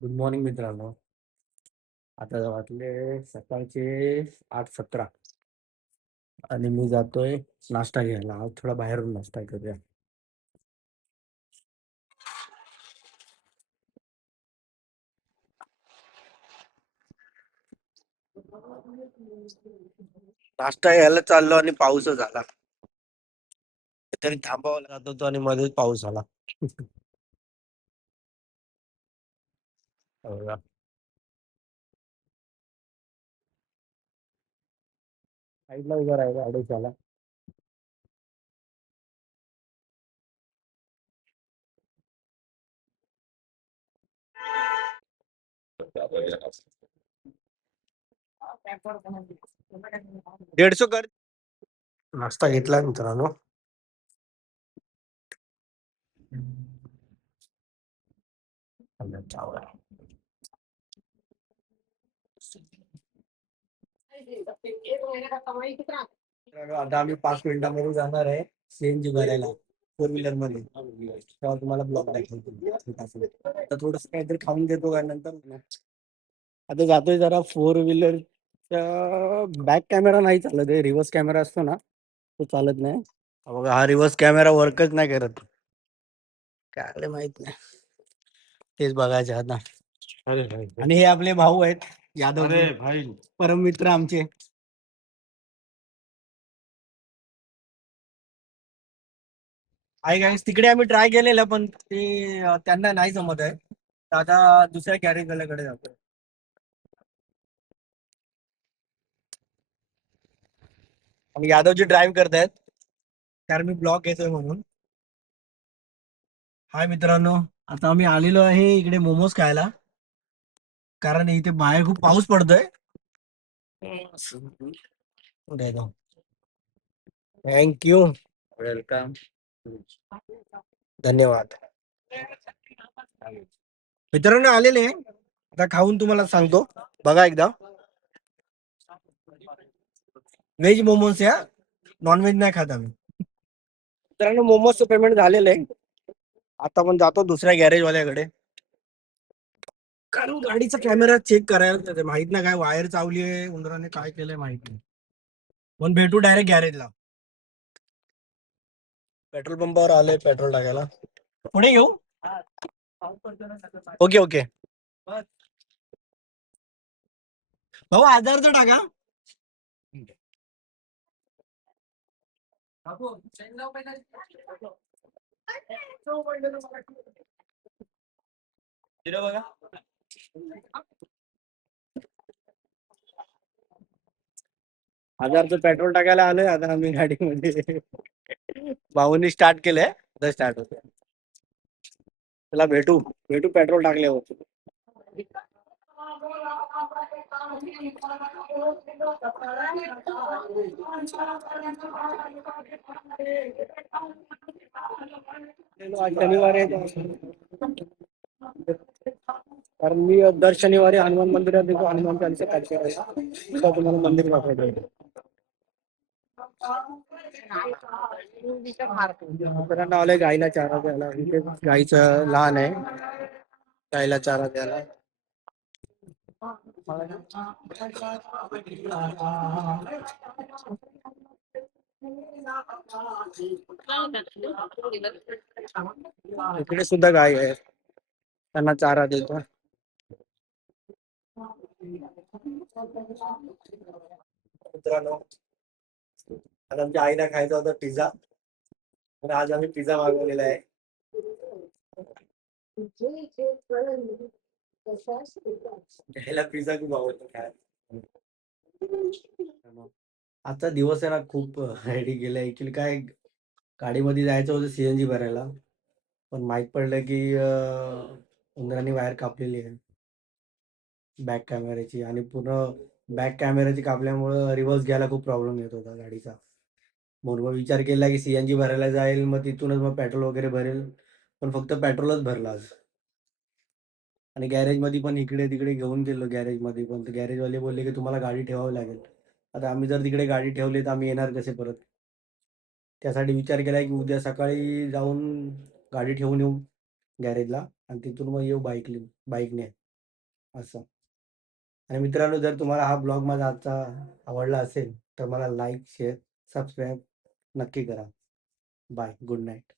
Good morning मित्रांनो. आता वाजले सकाळचे 8:17 आणि मी जातोय नाश्ता घ्यायला. आज थोडा बाहेरून नाश्ता करूया. नाश्ता घ्यायला चाललो आणि पाऊसच आला. तरी थांबावं लागत होतं आणि मध्येच पाऊस आला. हो का? साईडला उभा राहिला अडोशाला. दीडशे कर. नाश्ता घेतला मित्रांनो. चावल. आता आम्ही 5 मिनिटांमध्ये जाणार आहे सीएनजी भरायला, 4 व्हीलर मध्ये. तेव्हा तुम्हाला ब्लॉग दाखवतो. आता थोडस काहीतरी खाऊन घेतो का नंतर. आता जातोय जरा 4 व्हीलरच्या. बॅक कॅमेरा नाही चालत आहे, रिव्हर्स कॅमेरा असतो ना तो चालत नाही. बघा, हा रिव्हर्स कॅमेरा वर्कच नाही करत. काय माहित नाही, तेच बघायचे आता. अरे भाई, आणि हे आपले भाऊ आहेत यादव. अरे भाई, परम मित्र आमचे. आहे गाईस, तिकडे आम्ही ट्राय केलेलं पण ते त्यांना नाही जमत आहे. तर आता दुसऱ्या गॅरेज वाल्याकडे जातोय. आणि यादवजी ड्राईव्ह करतायत कारण मी ब्लॉग घेतोय म्हणून. हाय मित्रांनो, आता आम्ही आलेलो आहे इकडे मोमोज खायला, कारण इथे बाहेर खूप पाऊस पडतोय. थँक्यू. वेलकम. धन्यवाद. मित्रांनो आलेले आहे. आता खाऊन तुम्हाला सांगतो. बघा एकदा. व्हेज मोमोज या, नॉन व्हेज नाही खात आम्ही. मित्रांनो मोमोजचं पेमेंट झालेलं आहे. आता पण जातो दुसऱ्या गॅरेज वाल्याकडे, कारण गाडीचा कॅमेरा चेक करायला ते माहित नाही काय वायर चावली आहे उंदराने, काय केलंय माहित नाही. पण भेटू डायरेक्ट गॅरेजला. पेट्रोल पंपावर आलोय पेट्रोल टाकायला. पुढे घेऊ. Okay okay. भाऊ 1000चं टाका. बघा, 1000चं पेट्रोल टाकायला आलोय आता आम्ही गाडीमध्ये. भाऊनी स्टार्ट केलंय, आता स्टार्ट होतोय. चला भेटू भेटू पेट्रोल टाकल्यावर. आज शनिवार आहे, कारण मी दर शनिवारी हनुमान मंदिरात येतो. हनुमान चालीसा काढतो, तुम्हाला मंदिर दाखवायचं. मित्रांनो आलोय गाईला चारा द्यायला. इथे गाईचं लहान आहे, गाईला चारा द्यायला. इकडे सुद्धा गाय आहे, त्यांना चारा देतो. मित्रांनो, आज आमच्या आईला खायचा होता पिझ्झा, तर आज आम्ही पिझ्झा मागवलेला आहे. ह्याला पिझ्झा खूप आवडतो काय. आजचा दिवस आहे ना खूप रेडी गेला. ऍक्च्युली काय, गाडीमध्ये जायचं होतं सीएनजी भरायला, पण माहित पडलं की उंदरांनी वायर कापलेली आहे बॅक कॅमेऱ्याची, आणि पूर्ण बॅक कॅमेऱ्याची कापल्यामुळं रिव्हर्स घ्यायला खूप प्रॉब्लेम येत होता गाडीचा. म्हणून मग विचार केला की सीएनजी भरायला जाईल, मग तिथूनच मग पेट्रोल वगैरे भरेल. पण फक्त पेट्रोलच भरला आज. आणि गॅरेजमध्ये पण इकडे तिकडे घेऊन गेलो गॅरेजमध्ये, पण गॅरेजवाले बोलले की तुम्हाला गाडी ठेवावी लागेल. आता आम्ही जर तिकडे गाडी ठेवली तर आम्ही येणार कसे परत. त्यासाठी विचार केलाय की उद्या सकाळी जाऊन गाडी ठेवून येऊ गॅरेजला, आणि तिथून मग येऊ बाईकने. असं. आणि मित्रांनो, जर तुम्हाला हा ब्लॉग माझा आजचा आवडला असेल, तर मला लाईक, शेअर, सबस्क्राईब नक्की करा. बाय. Good night.